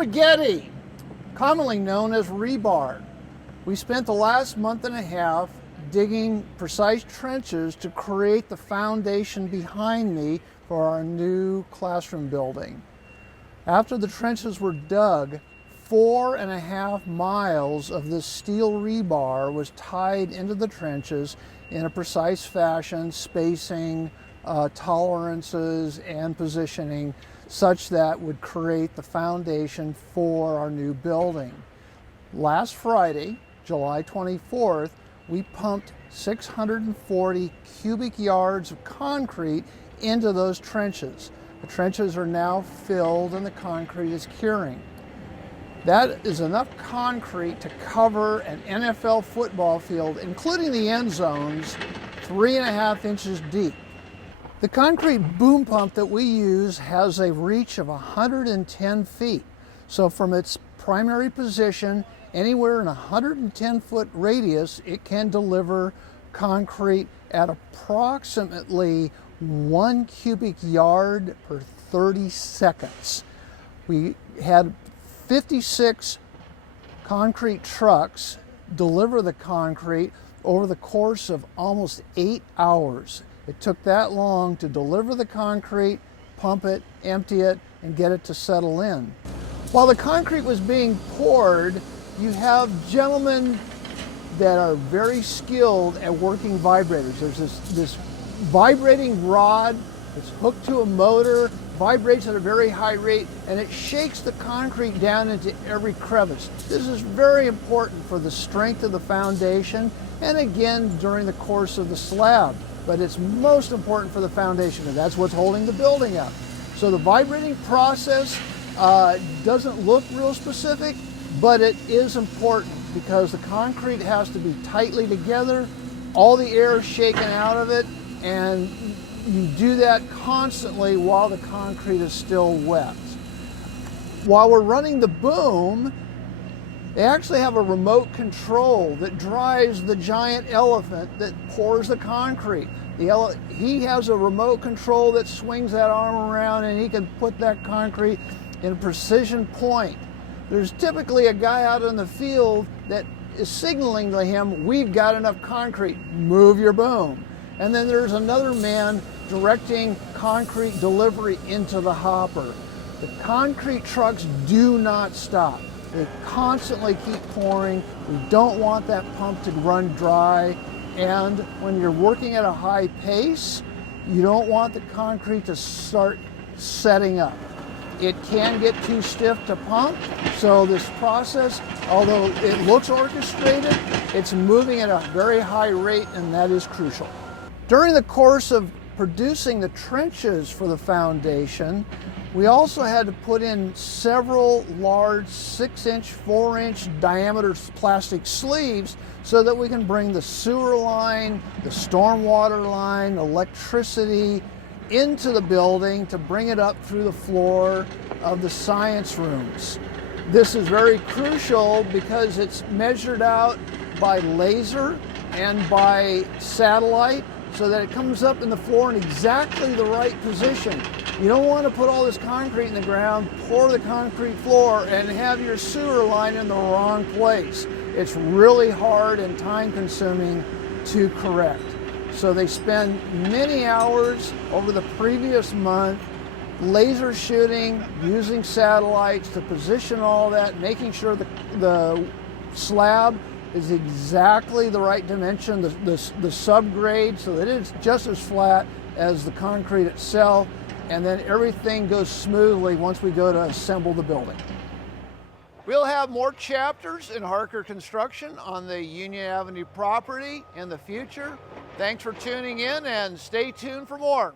Spaghetti, commonly known as rebar. We spent the last month and a half digging precise trenches to create the foundation behind me for our new classroom building. After the trenches were dug, 4.5 miles of this steel rebar was tied into the trenches in a precise fashion, spacing, tolerances, and positioning such that would create the foundation for our new building. Last Friday, July 24th, we pumped 640 cubic yards of concrete into those trenches. The trenches are now filled and the concrete is curing. That is enough concrete to cover an NFL football field, including the end zones, 3.5 inches deep. The concrete boom pump that we use has a reach of 110 feet. So from its primary position, anywhere in a 110-foot radius, it can deliver concrete at approximately 1 cubic yard per 30 seconds. We had 56 concrete trucks deliver the concrete over the course of almost 8 hours. It took that long to deliver the concrete, pump it, empty it, and get it to settle in. While the concrete was being poured, you have gentlemen that are very skilled at working vibrators. There's this vibrating rod that's hooked to a motor, vibrates at a very high rate, and it shakes the concrete down into every crevice. This is very important for the strength of the foundation and again during the course of the slab. But it's most important for the foundation, and that's what's holding the building up. So the vibrating process doesn't look real specific, but it is important because the concrete has to be tightly together, all the air is shaken out of it, and you do that constantly while the concrete is still wet. While we're running the boom, they actually have a remote control that drives the giant elephant that pours the concrete. He has a remote control that swings that arm around and he can put that concrete in a precision point. There's typically a guy out in the field that is signaling to him, we've got enough concrete, move your boom. And then there's another man directing concrete delivery into the hopper. The concrete trucks do not stop. They constantly keep pouring. We don't want that pump to run dry. And when you're working at a high pace, you don't want the concrete to start setting up. It can get too stiff to pump, so this process, although it looks orchestrated, it's moving at a very high rate, and that is crucial. During the course of producing the trenches for the foundation, we also had to put in several large 6-inch, 4-inch diameter plastic sleeves so that we can bring the sewer line, the stormwater line, electricity into the building to bring it up through the floor of the science rooms. This is very crucial because it's measured out by laser and by satellite so that it comes up in the floor in exactly the right position. You don't want to put all this concrete in the ground, pour the concrete floor, and have your sewer line in the wrong place. It's really hard and time-consuming to correct. So they spend many hours over the previous month laser shooting, using satellites to position all that, making sure the slab is exactly the right dimension, the subgrade, so that it's just as flat as the concrete itself, and then everything goes smoothly once we go to assemble the building. We'll have more chapters in Harker Construction on the Union Avenue property in the future. Thanks for tuning in and stay tuned for more.